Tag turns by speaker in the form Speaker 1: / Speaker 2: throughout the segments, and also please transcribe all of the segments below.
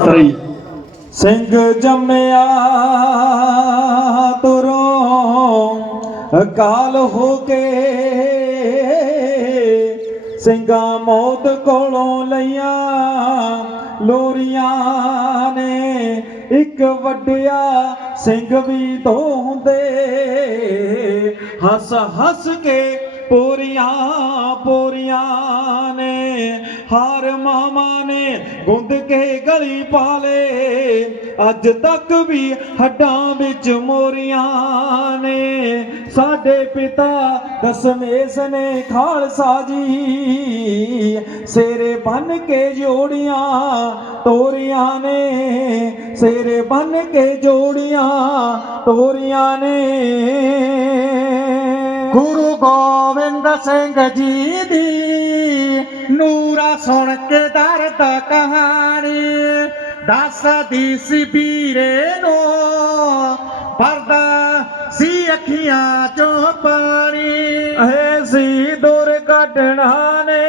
Speaker 1: ਤਰੀ
Speaker 2: ਸਿੰਘ ਜੰਮਿਆ ਤੁਰੋਂ ਅਕਾਲ ਹੋ ਕੇ ਸਿੰਘਾਂ ਮੌਤ ਕੋਲੋਂ ਲਈਆਂ। ਲੋਰੀਆਂ ਨੇ ਇੱਕ ਵੱਡਿਆ, ਸਿੰਘ ਵੀ ਦੋ ਹੁੰਦੇ। ਹੱਸ ਹੱਸ ਕੇ ਪੋਰੀਆਂ ਪੋਰੀਆਂ ਨੇ ਹਾਰ ਮਾਮਾ ਨੇ ਗੁੰਦ ਕੇ ਗਲੀ ਪਾਲੇ ਅੱਜ ਤੱਕ ਵੀ ਹੱਡਾਂ ਵਿੱਚ ਮੋਰੀਆਂ ਨੇ। ਸਾਡੇ ਪਿਤਾ ਦਸਮੇਸ ਨੇ ਖਾਲਸਾ ਜੀ, ਸੇਰੇ ਬੰਨ ਕੇ ਜੋੜੀਆਂ ਤੋਰੀਆਂ ਨੇ। ਸੇਰੇ ਬੰਨ ਕੇ ਜੋੜੀਆਂ ਤੋਰੀਆਂ ਨੇ।
Speaker 3: ਗੁਰੂ ਗੋਬਿੰਦ ਸਿੰਘ ਜੀ ਦੀ ਸੁਣ ਕੇ ਦਰਦ ਕਹਾਣੀ। ਦੱਸਦੀ ਸੀ ਵੀਰੇ ਨੂੰ ਪਰਦਾ ਸੀ ਅੱਖੀਆਂ ਚੋਂ ਪਾਣੀ।
Speaker 2: ਐਸੀ ਦੌਰ ਕੱਟਣਾ ਨੇ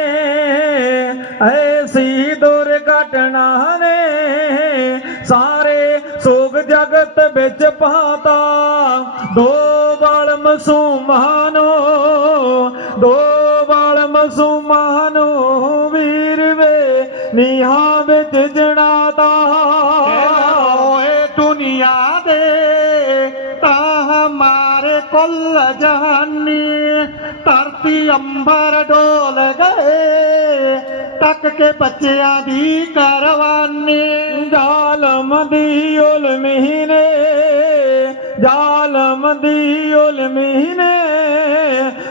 Speaker 2: ਐਸੀ ਦੌਰ ਕੱਟਣਾ ਨੇ, ਸਾਰੇ ਸੋਗ ਜਗਤ ਵਿੱਚ ਪਾਤਾ। ਦੋ ਵਾਲ ਮਸੂਮਾਨੋ ਦੋ ਵਾਲ ਮਸੂਮਾਨੋ ਨੀਹਾਂ ਵਿੱਚ ਜਣਾਤਾ
Speaker 3: ਓਏ ਦੁਨੀਆ ਦੇ ਤਾਂ ਹਮਾਰੇ ਕੁੱਲ ਜਹਾਨੀ। ਧਰਤੀ ਅੰਬਰ ਡੋਲ ਗਏ ਤੱਕ ਕੇ ਬੱਚਿਆਂ ਦੀ ਕਰਵਾਨੀ।
Speaker 2: ਜ਼ਾਲਮ ਦੀ ਉਲਮੀ ਨੇ ਜ਼ਾਲਮ ਦੀ ਉਲਮੀ ਨੇ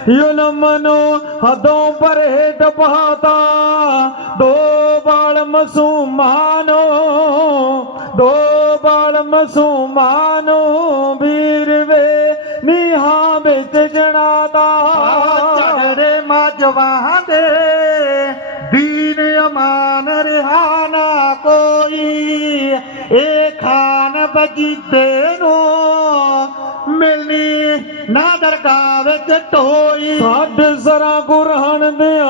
Speaker 2: ਜ਼ੁਲਮ ਨੂੰ ਹਦੋਂ ਪਰੇ ਟਪਾਤਾ ਦੋ ਮਸੂਮਾਨੋ ਦੋ ਬਾਲ ਮਸੂਮਾਨੋ ਵੀਰ ਵੇ ਨੀਹਾਂ ਵਿੱਚ ਜਣਾਤਾ
Speaker 3: ਝਗੜੇ ਮਾਜਵਾਂ ਦੇ ਦੀਨ ਅਮਾਨ ਰਿਹਾ ਨਾ ਕੋਈ। ਇਹ ਖਾਨ ਬਜੀਤੇ ਨੂੰ ਮਿਲਣੀ ਨਾ ਦਰਗਾਹ ਵਿੱਚ ਟੋਈ।
Speaker 2: ਛੱਡ ਸਰਾ ਕੁਰਾਨ ਦਿਆ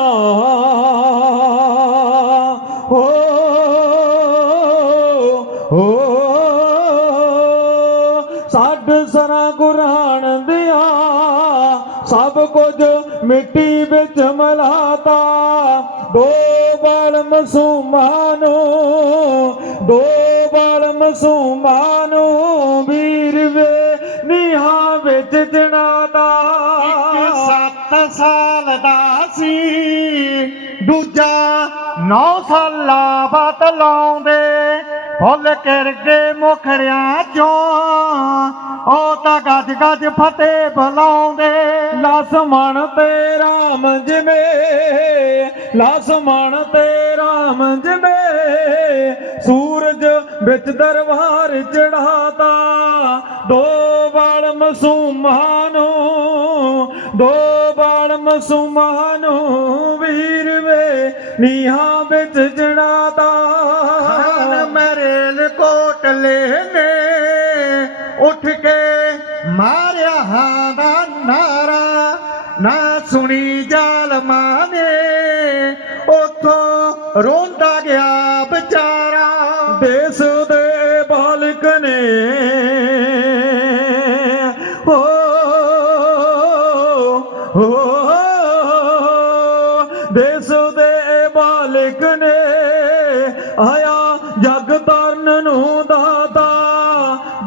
Speaker 2: ਛੱਡ ਸਰਾ ਕੁਰਾਨ ਦਿਆ, ਸਭ ਕੁਝ ਮਿੱਟੀ ਵਿੱਚ ਮਲਾਤਾ। ਦੋ ਬਾਲ ਮਸੂਮਾਨੋ ਦੋ ਬਾਲ ਮਸੂਮਾਨੋ ਵੀਰ ਵੇ ਨੀਹਾਂ ਵਿੱਚ ਜਣਾਤਾ
Speaker 3: ਇੱਕ ਸੱਤ ਸਾਲ ਦਾ ਸੀ, ਦੂਜਾ ਨੌ ਸਾਲਾਂ ਬਾਤ ਲਾਉਂਦੇ। ਫੁੱਲ ਕਿਰਗੇ ਮੁਖੜਿਆਂ ਚੋਂ। ਉਹ ਤਾਂ ਗੱਜ ਗੱਜ ਫਤਿਹ ਬੁਲਾਉਂਦੇ।
Speaker 2: ਲਸਮਣ ਤੇ ਰਾਮ ਜਿਵੇਂ ਲਸਮਣ ਤੇ ਰਾਮ ਜਿਵੇਂ। ਸੂਰਜ ਵਿੱਚ ਦਰਬਾਰ ਚੜਾਤਾ, ਦੋ ਬਾਲ ਮਸੂਮਾਨੋ ਦੋ ਬਾਲ ਮਸੂਮਾਨੋ ਵੀਰ ਵੇ ਨੀਹਾਂ ਵਿੱਚ ਜਣਾਤਾ
Speaker 3: ਕੋਟਲੇ ਨੇ ਉੱਠ ਕੇ ਮਾਰਿਆ ਹਾਂ ਨਾਰਾ। ਨਾ ਸੁਣੀ ਜ਼ਾਲਮਾਂ ਨੇ, ਉਥੋਂ ਰੋਂਦਾ ਗਿਆ ਵਿਚਾਰਾ।
Speaker 2: ਦੇਸ ਦੇ ਬਾਲਕ ਨੇ ਓ ਹੋ ਦੇਸ ਦੇ ਬਾਲਕ ਨੇ, ਆਇਆ ਜਗ ਤਰਨ ਨੂੰ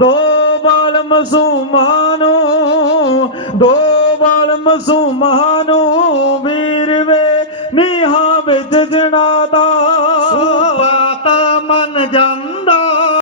Speaker 2: ਦੋ ਬਾਲ ਮਸੂਮਾਨੋ ਦੋ ਬਾਲ ਮਸੂਮਾਨੋ ਵੀਰ ਵੇ ਨੀਹਾਂ ਵਿੱਚ ਜਣਾਦਾ